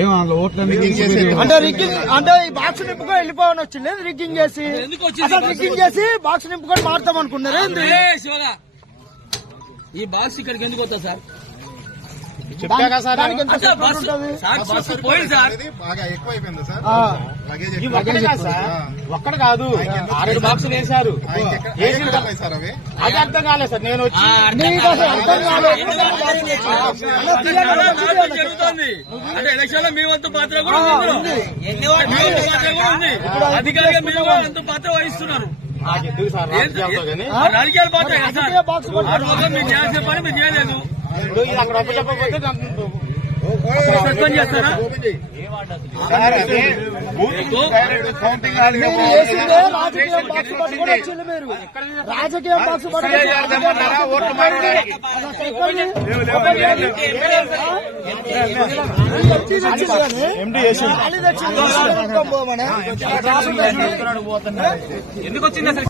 ఏం ఓట్లన్నీ అంటే రిగ్గింగ్ అంటే ఈ బాక్స్ నింపుకొని వెళ్ళిపోవని వచ్చింది రిగ్గింగ్ చేసి అసలు రిగ్గింగ్ చేసి బాక్స్ నింపుకొని మారుతాం అనుకున్నారు. ఈ బాక్స్ ఇక్కడికి ఎందుకు వస్తా సార్? చెప్పాక సార్ బాగా ఎక్కువైపోయింది సార్. ఒక్కడ కాదు 6 బాక్సులు వేశారు. అది అర్థం కాలేదు సార్. నేను వచ్చి అర్థం కాలేదు. జరుగుతుంది అంటే ఎలక్షన్ లో మీ వంతు పాత్ర కూడా ఉంది, అధికారిగా మీరు కూడా వంతు పాత్ర వహిస్తున్నారు. రాజకీయాల పాత్ర మీరు చేయాల్సిన పని మీరు చేయలేదు. అక్కడ ఒప్ప చెప్పకపోతే సస్పెండ్ చేస్తారా? రాజకీయం బాక్స్ ఎందుకు వచ్చింది అసలు?